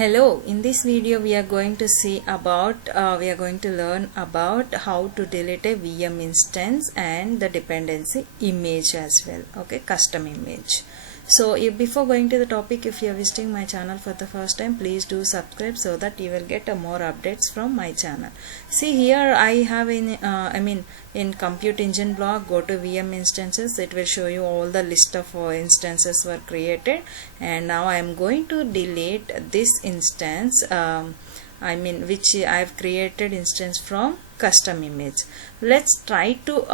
Hello, in this video we are going to learn about how to delete a VM instance and the dependency image as well. Okay, custom image. So before going to the topic, if you are visiting my channel for the first time, please do subscribe so that you will get more updates from my channel. See here I have in compute engine block, go to VM instances. It will show you all the list of instances were created, and now I am going to delete this instance which I have created instance from custom image. Let's try to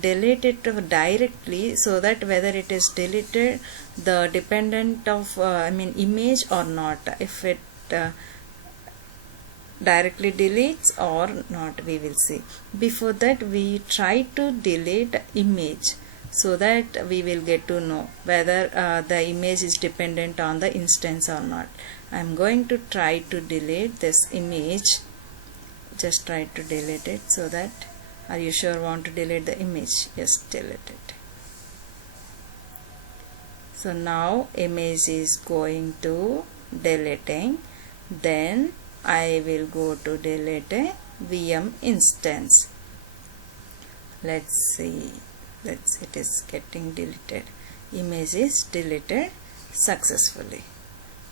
delete it directly, so that whether it is deleted the dependent of image or not, if it directly deletes or not, we will see. Before that we try to delete image, so that we will get to know whether the image is dependent on the instance or not. I am going to try to delete this image. Just try to delete it, so that, are you sure want to delete the image? Yes, delete it. So now image is going to deleting. Then I will go to delete a VM instance. Let's see. It is getting deleted. Image is deleted successfully.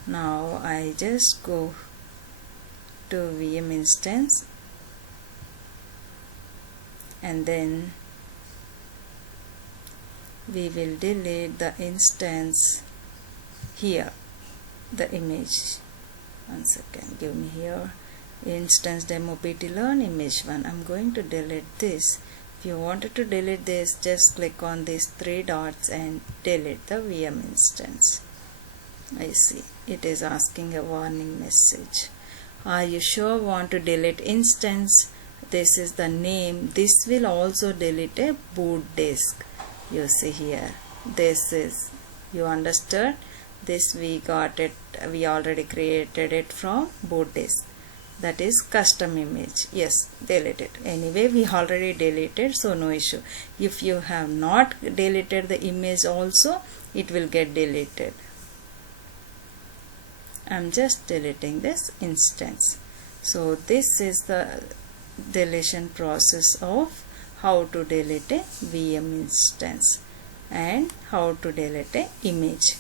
Now I just go to VM instance, and then we will delete the instance here, the image. One second, give me here instance demo BestTechLearn image 1. I'm going to delete this. If you wanted to delete this, just click on these three dots and delete the VM instance. I see it is asking a warning message. Are you sure want to delete instance? This is the name. This will also delete a boot disk. You see here, this is, you understood, this we got it, we already created it from boot disk. That is custom image. Yes, delete it. Anyway, we already deleted, so no issue. If you have not deleted the image also, it will get deleted. I'm just deleting this instance. So this is the deletion process of how to delete a VM instance and how to delete a image.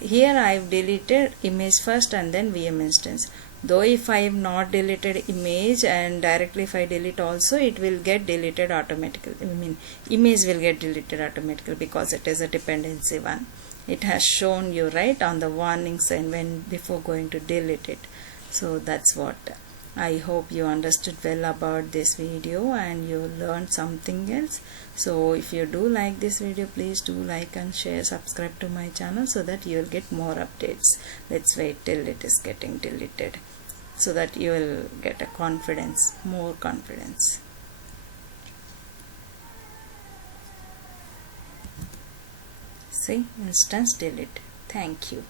Here I have deleted image first and then VM instance. Though if I have not deleted image and directly if I delete also, it will get deleted automatically. Image will get deleted automatically because it is a dependency one. It has shown you right on the warning sign when before going to delete it. So that's what. I hope you understood well about this video and you learned something else. So if you do like this video, please do like and share, subscribe to my channel so that you will get more updates. Let's wait till it is getting deleted, so that you will get a confidence, more confidence. See, instance delete. Thank you.